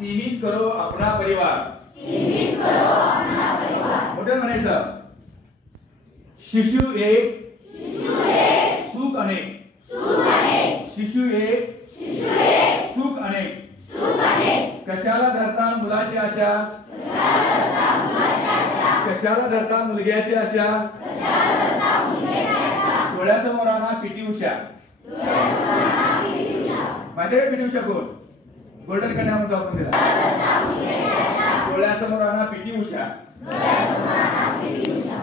सीमित करो अपना परिवार, सीमित करो अपना परिवार। मोठे म्हणायचं शिशु एक सुख अनेक, सुख अनेक, शिशु एक सुख अनेक, सुख अनेक। कशाला धरता मुलाची आशा, कशाला धरता मुलाची आशा, कशाला धरता मुलग्याची आशा, कशाला धरता मुलग्याची आशा। डोळ्यासमोर आणा पीटी उषा, डोळ्यासमोर आणा पीटी उषा। माझे पीटी उषा कोण, गोल्डन कन्या म्हणतो आपण तिला। धरता मुलग्याची आशा, डोळ्यासमोर आणा पीटी उषा। डोळ्यासमोर आणा पीटी उषा।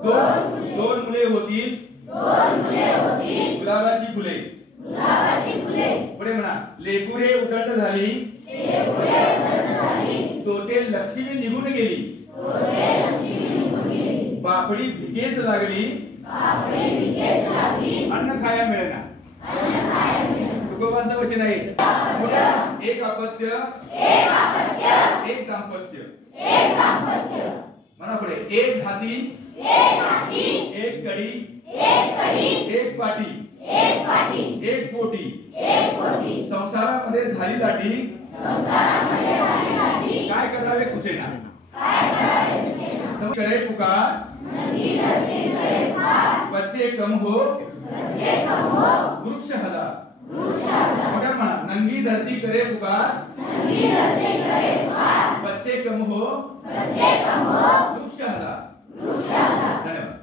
दोन मुले होतील, दोन मुले होतील, गुलाबाची फुले, गुलाबाची फुले। पुढे म्हणा लेकुरे उदंड झाली, लेकुरे उदंड झाली, तोते लक्ष्मी निघून गेली, तोते लक्ष्मी निघून गेली। बापडी भिकेस लागली, बापडी भिकेस लागली, अन्न खाया मिळेना। अन्न खाया मिळेना। तुकोबांचं वचन आहे, एक अपत्य एक अपत्य, एक दाम्पत्य। एक दाम्पत्य। म्हणा पुढे एक हाती एक हाती, एक कडी एक कडी, एक पाटी एक पाटी, एक पोटी। एक पोटी। संसारामध्ये झाली दाटी, संसारामध्ये झाली दाटी, काय करावे सुचेना। काय करावे सुचेना। सब करे पुकार, नंगी धरती करे पुकार, बच्चे कम हो बच्चे कम हो, वृक्ष हला। वृक्ष हला। मोठ्या म्हणा नंगी धरती करे पुकार, नंगी धरती करे पुकार, बच्चे कम हो बच्चे कम हो, वृक्ष हला। वृक्ष हला। धन्यवाद।